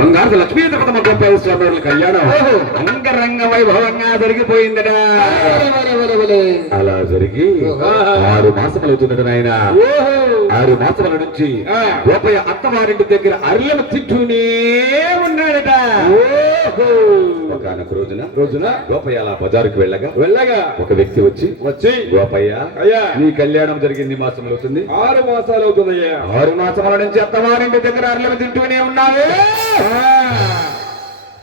బంగారు లక్ష్మీ తిరుపతి గొప్ప స్వామి కళ్యాణం ఓహో. అంగరంగ వైభవంగా జరిగిపోయిందట. అలా జరిగి. ఆరు మాసములు అవుతుందట నాయన ఓహో ఆరు మాసముల నుంచి. గోపయ్య అత్తవారింటి దగ్గర అర్లము తింటూనే ఉన్నాడట ఓహో ఒకనొక రోజున రోజున గోపయ్య బజారుకు వెళ్ళగా వెళ్ళగా ఒక వ్యక్తి వచ్చి వచ్చి గోపయ్య అయ్యా నీ కళ్యాణం జరిగింది మాసములు అవుతుంది. ఆరు మాసాలు అవుతుందయ్యా. ఆరు మాసముల నుంచి అత్తవారింటి దగ్గర అర్లము తింటూనే ఉన్నావే.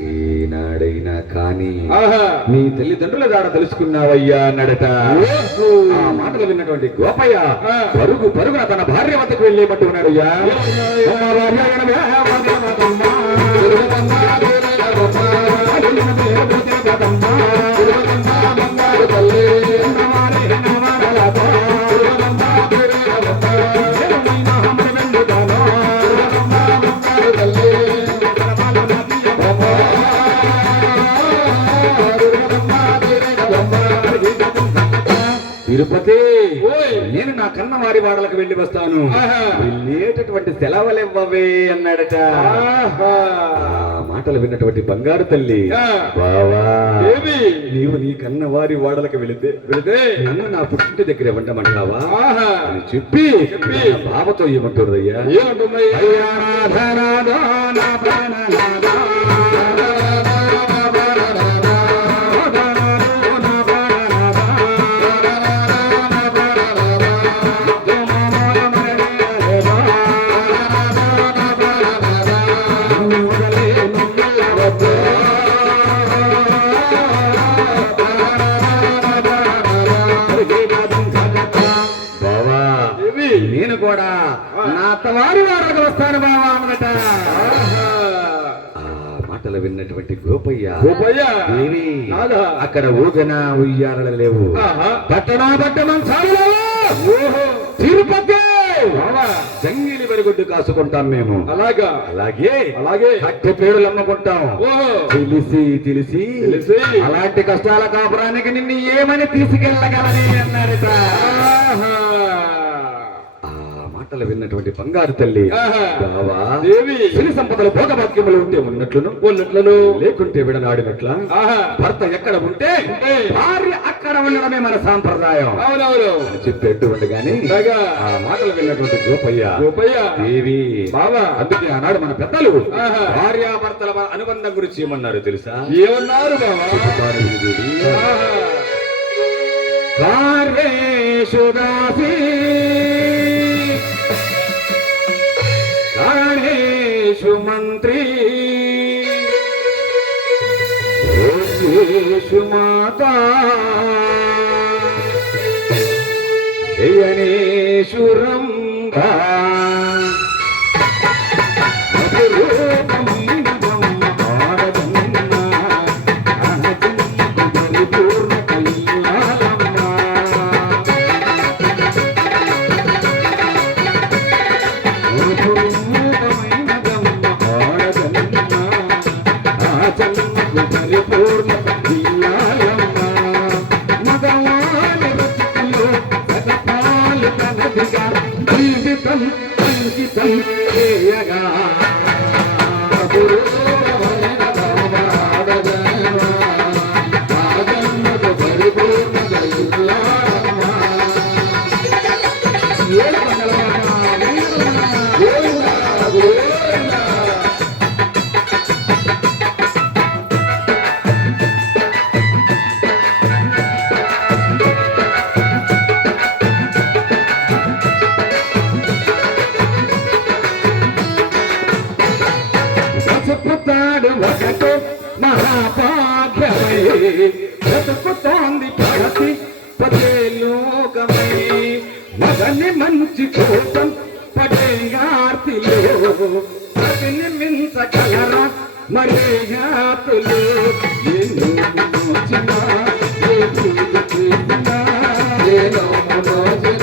ఈనాడైనా కానీ ఆహా. నీ తల్లిదండ్రుల దాడ తెలుసుకున్నావయ్యా అన్నాడట. ఆ మాటలు విన్నటువంటి గోపయ్య. పరుగు పరుగున తన భార్య వద్దకు వెళ్ళేమంటూ ఉన్నాడయ్యా తిరుపతి ఓయ్. నేను నా కన్న వారి వాడలకు వెళ్ళి వస్తాను. వెళ్ళేటటువంటి సెలవులు ఇవ్వవే అన్నాడట మాటలు విన్నటువంటి బంగారు తల్లి. బావా? నీవు నీ కన్న వారి వాడలకు వెళితే వెళితే? నన్ను నా పుట్టింటి దగ్గర ఉండమంటావా. అని చెప్పి బావతో ఏమంటుంది? అయ్యా రాధా నా అత్తవారి వాడలకు వస్తాను బావా అన్నట మాటలు విన్నటువంటి గోపయ్య. గోపయ్య. దేవి. అక్కడ ఊగన ఉయ్యాల లేవు. పట్టణా పట్టణం చాలు. తిరుపతి. జంగిలి వెలుగొడ్డు కాసుకుంటాం మేము. అలాగా. అలాగే. అలాగే. కట్టె పేడులు అమ్ముకుంటాం. ఓహో. తెలిసి తెలిసి. అలాంటి కష్టాల కాపురానికి నిన్ను ఏమని తీసుకెళ్ళగలని అన్నారట. మాటలు విన్నటువంటి బంగారు తల్లి ఆహా. బావా దేవి. సిరి సంపదలు భోగభాగ్యములు ఉంటే ఉన్నట్లును ఉన్నట్లను లేకుంటే విడనాడినట్ల ఆహా. భర్త ఎక్కడ ఉంటే. భార్య అక్కడ ఉండడమే మన సాంప్రదాయం అవునవును చెప్పేట్టు ఉండగాని ఉండగా. ఆ మాటలు విన్నటువంటి గోపయ్య గోపయ్య. దేవి బావా. అందుకే ఆనాడు మన పెద్దలు. భార్యాభర్తల అనుబంధం గురించి ఏమన్నారు తెలుసా ఏమన్నారు బావా దేవి. కార్యేషు దాసి కాళేషు మంత్రి భోజేషు మాతా మించగలరా మరే ఎన్నో ఏ పూజ ఏ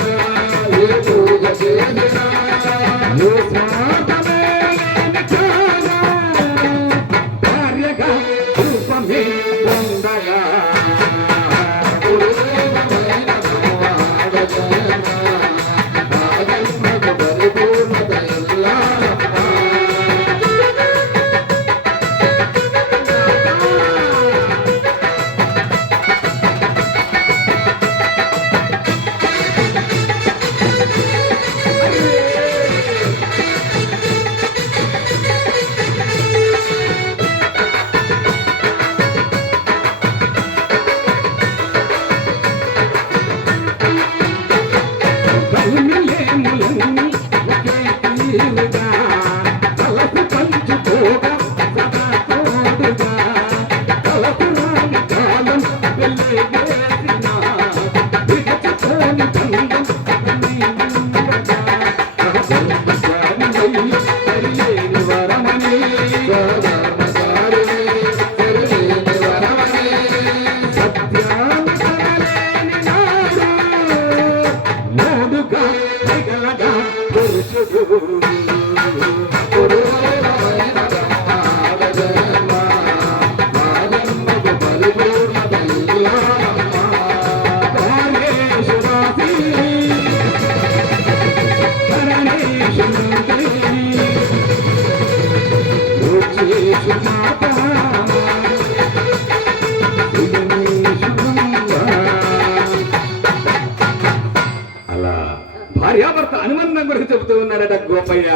గోపయ్య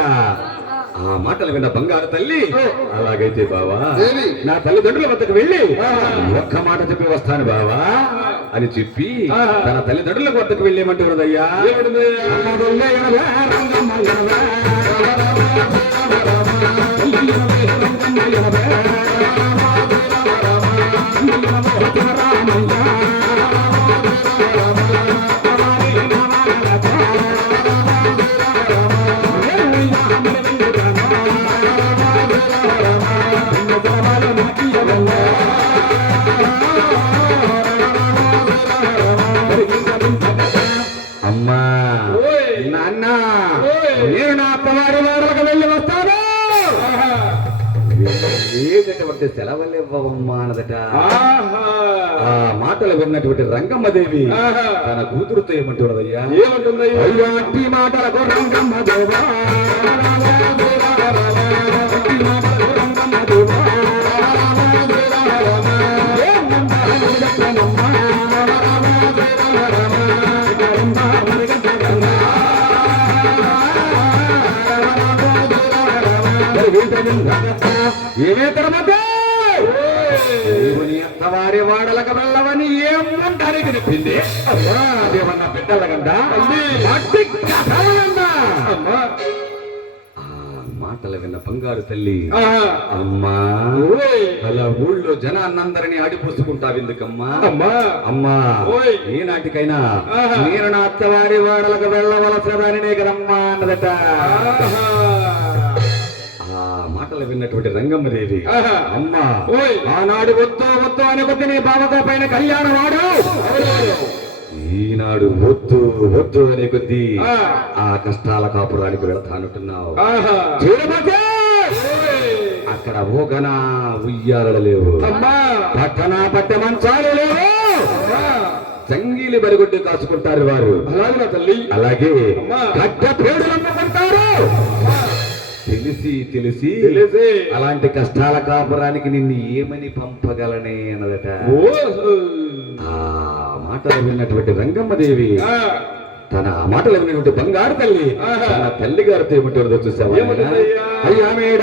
ఆ మాటలు విన్న బంగారు తల్లి అలాగైతే బావా. నా తల్లిదండ్రుల వద్దకు వెళ్ళి ఒక్క మాట చెప్పి వస్తాను బావా అని చెప్పి తన తల్లిదండ్రుల వద్దకు వెళ్ళేమంటున్నదయ్యా అమ్మదొల్లే ఏదటువంటి సెలవులు ఇవ్వమ్మా అన్నదట ఆ మాటలు విన్నటువంటి రంగమ్మదేవి. తన కూతురుతో ఏమంటున్నదయ్యా ఏమంటుందయ్యా మాటలకు రంగమ్మ దేవా అట్టి మాటలకు రంగమ్మ దేవా ఏమన్నా చెప్పనమ్మా? రంగా మరిగడ్డరంగా. మరి వీటమిన్ ఏమే తరమతే దేవుని అత్తవారి వాడలకు వెళ్ళవని ఏమంటానికి చెప్పింది అదేమన్నా అమ్మా. ఆ మాటలు విన్న బంగారు తల్లి అమ్మా అలా ఊళ్ళో జనాన్నందరినీ ఆడిపోసుకుంటావు ఎందుకమ్మా? అమ్మా. అమ్మా ఓయ్. ఈనాటికైనా ఆహా. నేను నా అత్తవారి వాడలకు వెళ్ళవలసదానినే కదమ్మా అన్నదట. మాటలు విన్నటువంటి రంగమ్మదేవి. అమ్మా. ఆనాడు వద్దు వద్దు అని కొద్ది నీ బావతో పైన కళ్యాణం వాడు ఈనాడు వద్దు వద్దు అనే కొద్ది ఆ. కష్టాల కాపురానికి వెళతానంటున్నావు. అక్కడ ఊగన ఉయ్యాలలు లేవు. అమ్మా. పట్టణ పట్టె మంచాలు లేవు జంగీలి బరిగొడ్డు కాసుకుంటారు వారు. అలాగే తల్లి? అలాగే. కట్ట పేడలు అమ్ముకుంటారు. అమ్మా. తెలిసి తెలిసి తెలిసి. అలాంటి కష్టాల కాపురానికి నిన్ను ఏమని పంపగలనే అన్నదట ఆ మాటలు విన్నటువంటి రంగమ్మదేవి తన ఆ మాటలు విన్నటువంటి బంగారు తల్లి. తన తల్లి గారితో ఏమంటారో చూసావా? అయ్యా మేడ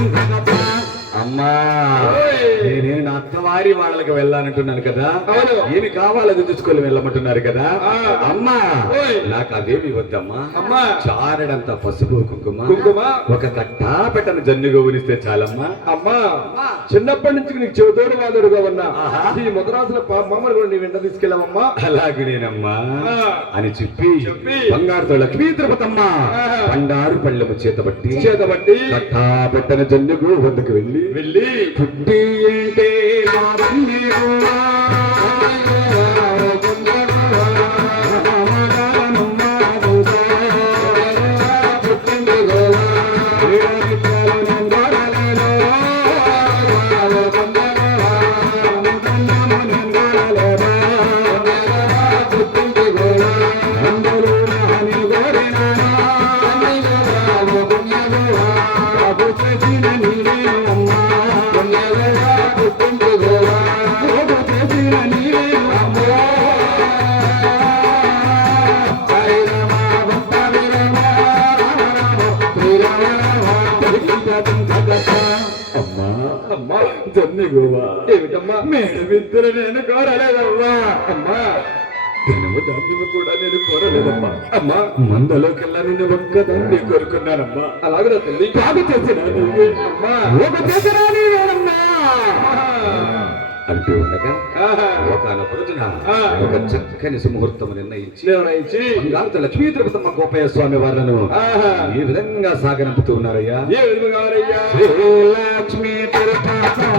అమ్మా ఓయ్. నేనే నా అత్తవారి వాళ్ళకి వెళ్ళానంటున్నాను కదా. ఏమి కావాలో తీసుకొని వెళ్ళమంటున్నారు కదా. అమ్మా. నాకు అదేమి వద్దమ్మా అమ్మా చారడంత పసుపు కుంకుమ కుంకుమ ఒక కట్టా పెట్టను జన్ను గోవునిస్తే చాలమ్మా అమ్మా చిన్నప్పటి నుంచి నీకు చెవితోడు వాదుడుగా ఉన్నా. ఈ ముద్రాసుల మామూలు కూడా నీ వెంట తీసుకెళ్ళావమ్మా అలాగేనేనమ్మా. అని చెప్పి చెప్పి. బంగారుతో లక్ష్మీ తిరుపతమ్మ. బండారు పళ్ళెము చేతబట్టి చేతబట్టి కట్టా పెట్టన జన్నుకు వద్దకు వెళ్ళి వెళ్ళి పుట్టి ఏంటే మారన్నీరువా మారన్నీరు. గోవా ఏమిటమ్మా? మేడమిద్దరు నేను కోరలేదమ్మా. అమ్మా. ధనము ధాన్యము కూడా నేను కోరలేదమ్మా. అమ్మా మందలోకెల్లా నిన్ను ఒక్కదాన్ని కోరుకున్నానమ్మా. అలాగే తల్లి. బాగు చేసిన అమ్మా. ఒక చేసిన నీవేనమ్మా. అంటూ ఉండగా. ఒకనొక రోజున. ఒక చక్కని సుముహూర్తం నిర్ణయించి నిర్ణయించి లక్ష్మీ తిరుపతమ్మ గోపయ్య స్వామి వారిను. ఈ విధంగా సాగనంపుతూ ఉన్నారయ్యా లక్ష్మీ తిరుపతం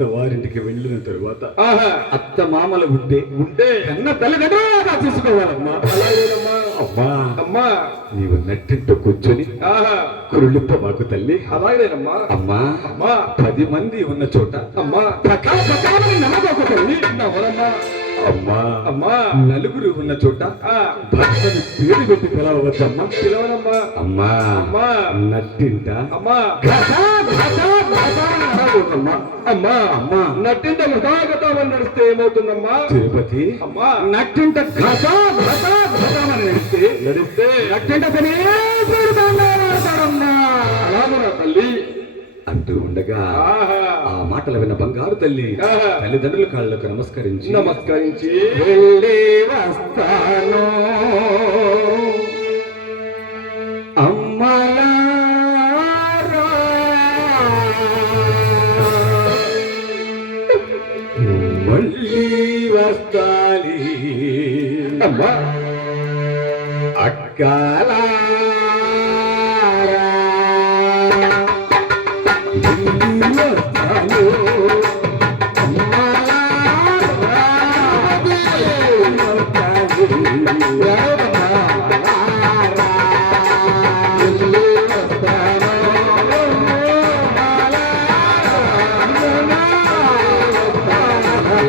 వారింటికి వెళ్ళిన తరువాత ఆహా. అత్త మామలు ఉంటే ఉంటే. కన్న తల్లిదండ్రులుగా చూసుకోవాలమ్మా. అమ్మా. అమ్మా. నీవు నట్టింటూ కురులిప్ప మాకు తల్లి. అలాగేనమ్మా. అమ్మా. అమ్మా. పది మంది ఉన్న చోట. అమ్మా. తల్లి. అమ్మా. అమ్మా. నలుగురు ఉన్న చోట. ఆ, భర్తను పేరు పెట్టి పిలవచ్చమ్మా పిలవనమ్మా అమ్మా. అమ్మా. నట్టింట. అమ్మా. అమ్మా. అమ్మా. నట్టింట గతాగతం నడిస్తే ఏమవుతుందమ్మా? తిరుపతి. అమ్మా. నట్టింట ఘట ఘట ఘటమని నడిస్తే నడిస్తే. నట్టింట అంటూ ఉండగా ఆ మాటలు విన్న బంగారు తల్లి. తల్లిదండ్రుల కాళ్ళకు నమస్కరించి నమస్కరించి వెళ్ళి వస్తాను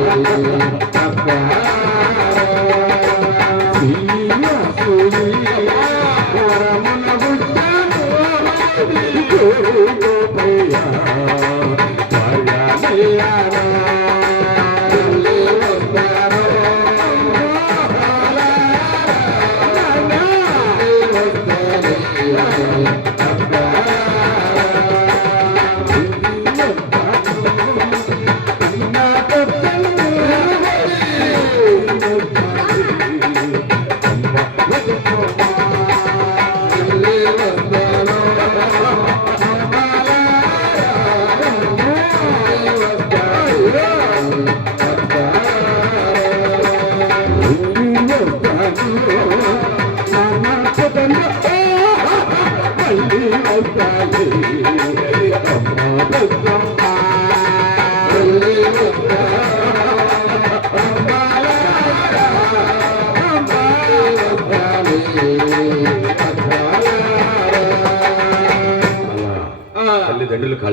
ఆ,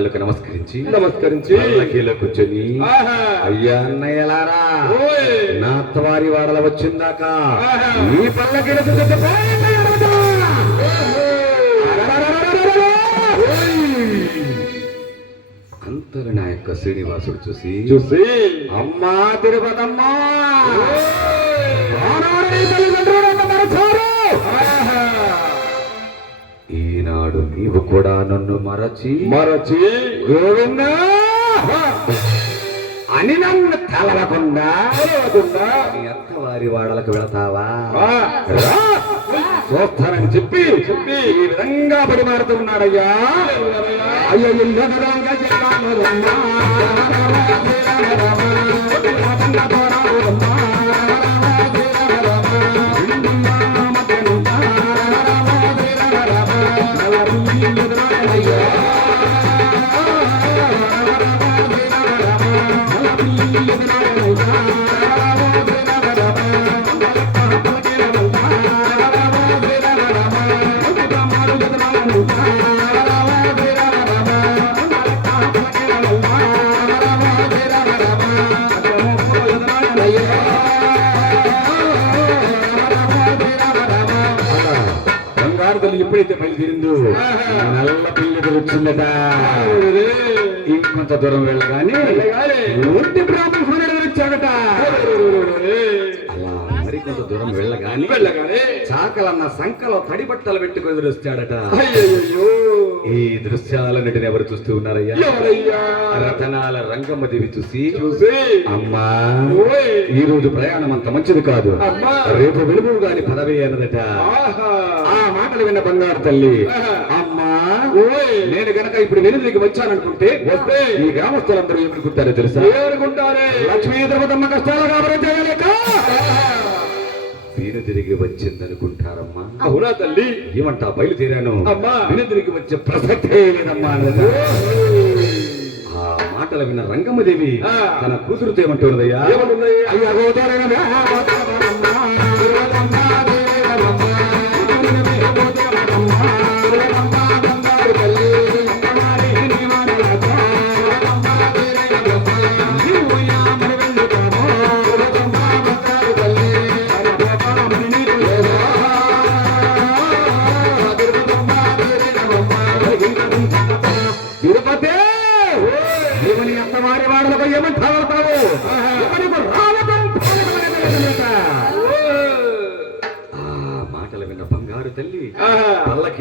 కాళ్ళకు నమస్కరించి నమస్కరించి. పల్లకీలో కూర్చొని అయ్యా అన్నయ్యలారా ఓయ్. నా అత్తవారి వాడల వచ్చిందాక. ఈ నా యొక్క శ్రీనివాసుడు చూసి చూసి. అమ్మా తిరుపతమ్మా. తల్లిదండ్రులు. ఈనాడు నీవు కూడా నన్ను మరచి మరచి గోవిందా! అని నన్ను తెలవకుండా నీ అత్తవారి వాడలకు వెళతావా! చూస్తానని చెప్పి చెప్పి ఈ విధంగా పడి మారుతున్నాడయ్యా అయ్యో తల్లి ఎప్పుడైతే బయలుదేరిందో? నల్ల పిల్లలు వచ్చిందట. ఇంకొంత దూరం వెళ్ళగానే ఒంటి బ్రాహ్మణుడు వచ్చాడట. అలా మరికొంత దూరం వెళ్ళగానే వెళ్ళగానే చాకలన్న సంకలో తడి బట్టలు పెట్టుకుని ఎదురొస్తాడట అయ్యయ్యో. ఈ దృశ్యాలన్నిటిని ఎవరు చూస్తూ ఉన్నారయ్యా? రతనాల రంగమ్మదేవి చూసి చూసి. అమ్మా ఈ రోజు ప్రయాణం అంత మంచిది కాదు. అమ్మా. రేపు వెలుగు గాని పదవి అన్నదట. మాటలు విన్న బంగారు తల్లి. అమ్మా నేను గనక ఇప్పుడు వెనుదిరికి వచ్చాననుకుంటే వస్తే. ఈ గ్రామస్తులందరూ ఏమనుకుంటారో తెలుసా? ఏమనుకుంటారే? లక్ష్మీ ద్రౌపదమ్మ కష్టాలు కాబట్టి వీరు తిరిగి వచ్చిందనుకుంటారమ్మా. అవునా తల్లి? ఏమంటా బయలుదేరాను? అమ్మా. వీరు తిరిగి వచ్చే ప్రసక్తే లేదమ్మా. ఆ మాటలు విన్న రంగమ్మదేవి. తన కూతురుతో ఏమంటున్నదయ్యా? ఏమనుందయ్యా? అయ్యా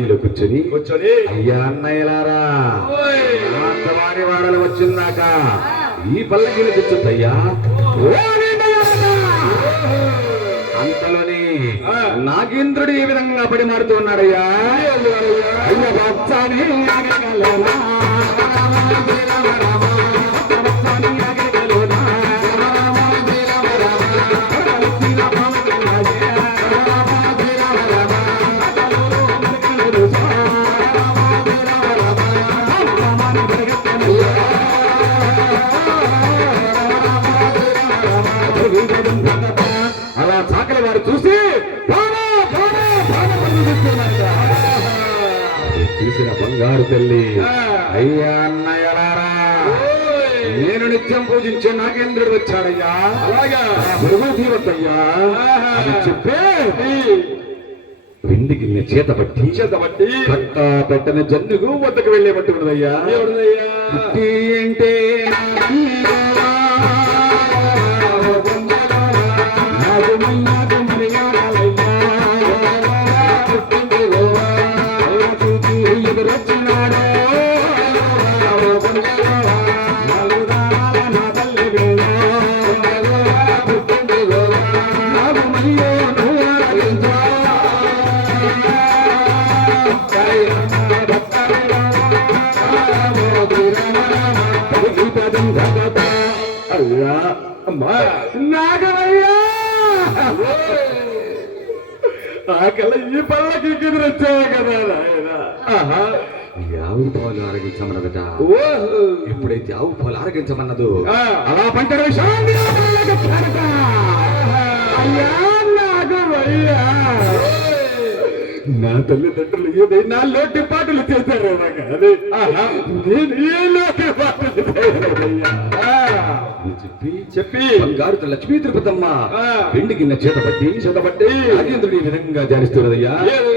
పల్లకీలో కూర్చొని కూర్చొని. అయ్యా అన్నయ్యలారా అత్తవారి వాడలు వచ్చిందాక ఈ పల్లకీలు తెచ్చుద్దయ్యా అంతలోని. నాగేంద్రుడు ఏ విధంగా పడి మారుతూ ఉన్నాడయ్యా. అయ్య తల్లి. అయ్యా అన్నయ్యలారా నేను నిత్యం పూజించే నాగేంద్రుడు వచ్చాడయ్యా. అలాగా. అని చెప్పే. వెండి గిన్నె చేత పట్టి. చేత బట్టి పట్ట పెట్టని జందుకు వద్దకు వెళ్ళేమంటున్నదయ్యా ఎవరిదయ్యా? పుట్టి అంటే ఆకలి ఈ పళ్ళకి ఎదురొచ్చావు కదా నాయన? ఆవు పాలు ఆరగించమన్నదట. ఓహో. ఎప్పుడైతే ఆవు పాలు ఆరగించమన్నదో. అలా పంట. అయ్యా నాగవయ్యా నా తల్లిదండ్రులు ఏదైనా లోటు పాటలు కానీ ఆహా. నేను ఏ లోటు పాటలు చెప్పి చెప్పి. బంగారు లక్ష్మీ తిరుపతమ్మ. ఆ. వెండి గిన్నె చేత పట్టి చేతబట్టి నాగేంద్రుడు ఈ విధంగా ధ్యానిస్తున్నదయ్యా ఏదో